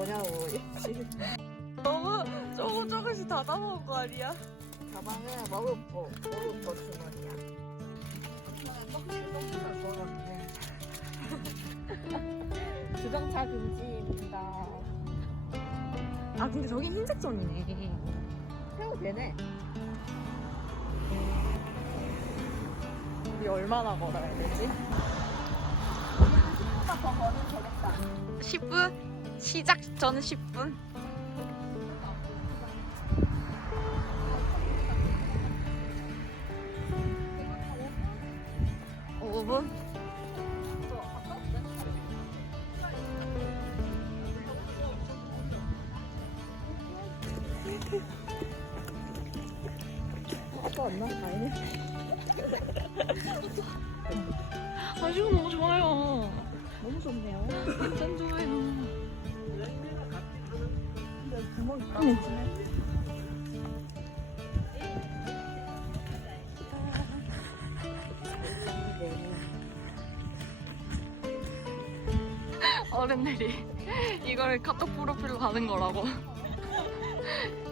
뭐냐고. 너무 조금 조금씩 다 담아온 거 아니야? 가방은 먹을 거, 먹을 거 주머니야. 주정차 금지입니다. 아 근데 저긴 흰색 전이네. 해도 되네. 우리 얼마나 걸어야 되지? 더 걸으면 되겠다. 10분? 시작 전은 10분. 오분 아빠 왔나? 아니네. 아 지금 너무 좋아요. 너무 좋네요. 완전 좋아요. 있네. 어른들이 이걸 카톡 프로필로 가는 거라고.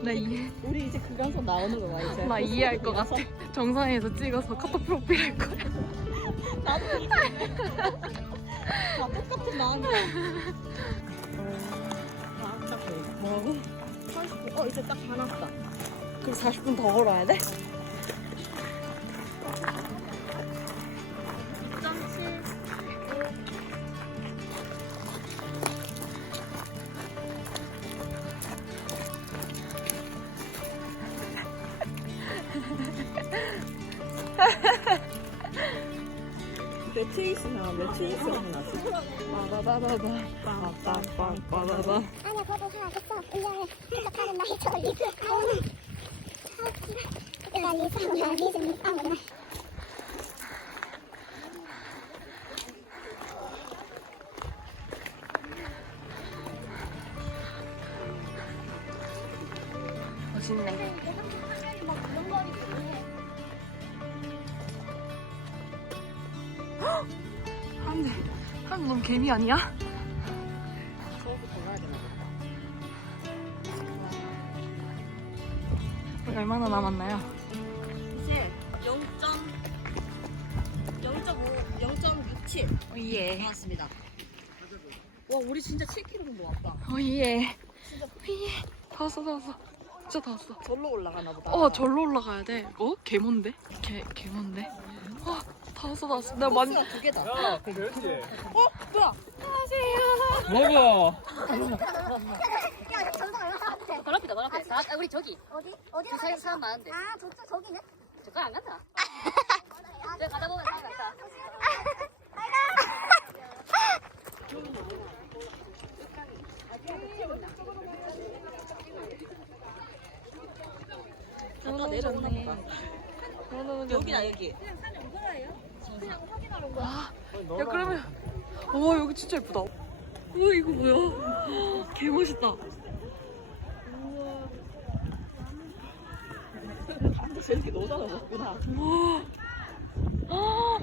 나 이해, 우리 이제 그간서 나오는 거야 이제. 나 이해할 것 같아. 정상에서 찍어서 카톡 프로필 할 거야. 다 똑같은 마음이야. 아, 딱. 뭐라고? 40분. 어, 이제 딱 화났다. 그럼 40분 더 걸어야 돼? 트리스나 매트리스가 나지. 빠바바바바. 빠빠빵빠바바 아니야 그것도 생각했어. 1년에 해석하는 날이 저 리뷰 아우 내가 리뷰하고 리뷰 하고 나. 멋있네. 한대 한대 너무 개미 아니야? 수업을 더 가야 되나. 우리 얼마나 남았나요? 이제 0. 0.5, 0.67 오예 나왔습니다. 와, 우리 진짜 7km 정도 왔다. 오예 오예 다 왔어 다 왔어 진짜 다 왔어 절로 올라가나 보다. 어 절로 올라가야 돼 어? 개몬데? 개, 개몬데? 어, 다 왔어 다 왔어 나 완... 버스가 두 개다. 야, 몇 개? 뭐야? 먹어. 야 전화 얼마나 돼? 발 앞이다 발 앞에 다, 아, 우리 저기 어디? 어디 그 사이에 사람 많은데 아 저쪽 저기네? 저거 안 간다 저기 가다 보면 사람 간다 보다. 여기나 여기. 아, 야? 그러면 와 여기 진짜 예쁘다. 우와 이거 뭐야? 개 멋있다. 근데 저렇게 노다가 먹구나. 우와 아,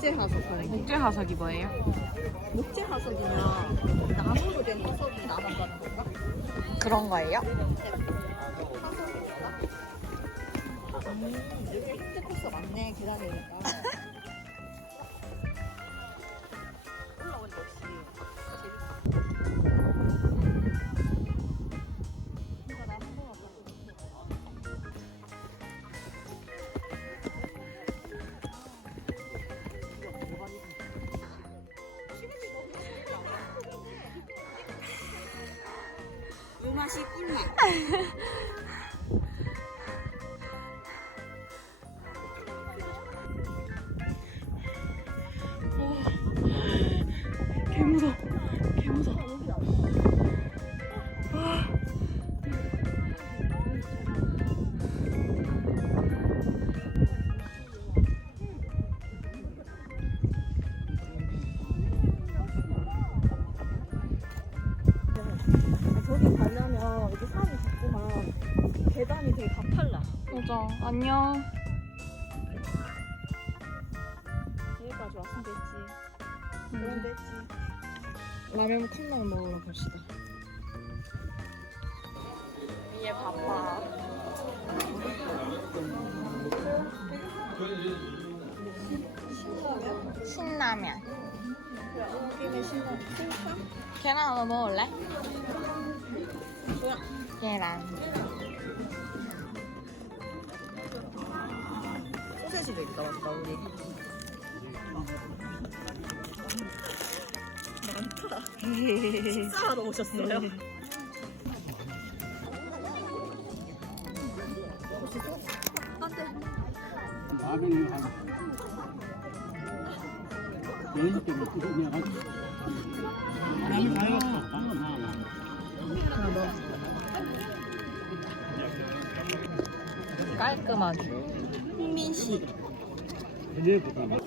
목재 하석 가는 게. 목재 하석이 뭐예요? 목재 하석이면 나무로 된 하석이 나간다는 건가? 그런 거예요? 음, 여기 힌트 코스 많네. 계단이니까. 개 무서워 맞아. 안녕. 여기까지 왔으면 됐지. 그럼 됐지. 라면 컵라면 먹으러 갑시다. 위에 밥밥. 신라면. 여기는. 신나? 계란 하나 먹을래? 계란. 소세지도 있다 맞다 우리. 많다. 식사하러 오셨어요? 라면이 한 열일 때 먹고 그냥 한 라면 많이 먹어. 방금 하나. 깔끔하죠. 是的，不。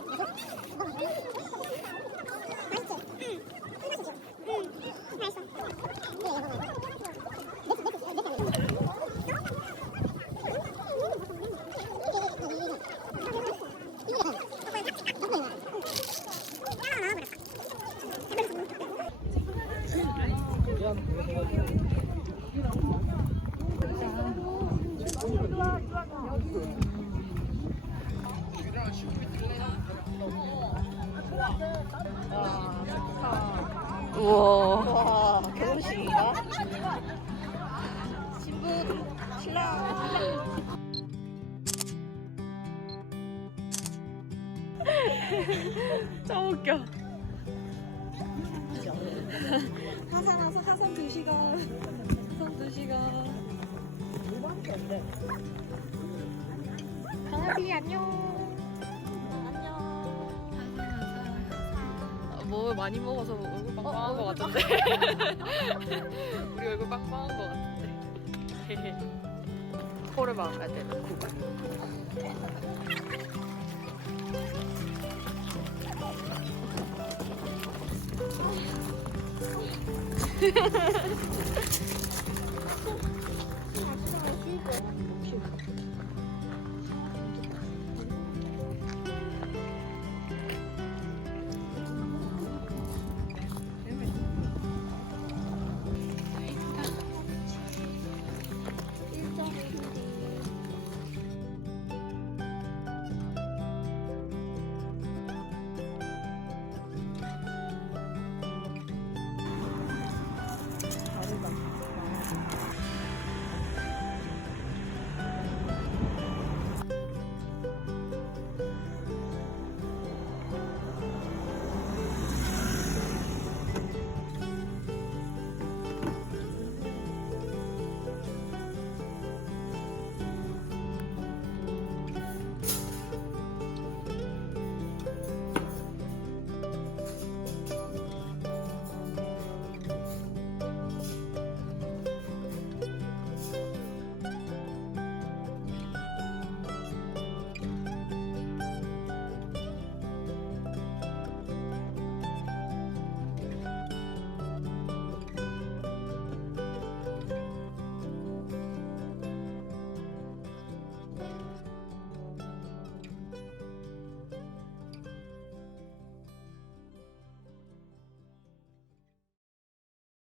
우와. 와 결혼식인가? 신부 신랑. 짱 웃겨. 하산 하산 두 시간. 손 2시간. 강아지 안녕. 뭐 많이 먹어서 얼굴 빵빵한 것 같은데. 우리 얼굴 빵빵한 것 같은데. 코를 막아야 돼. 코가.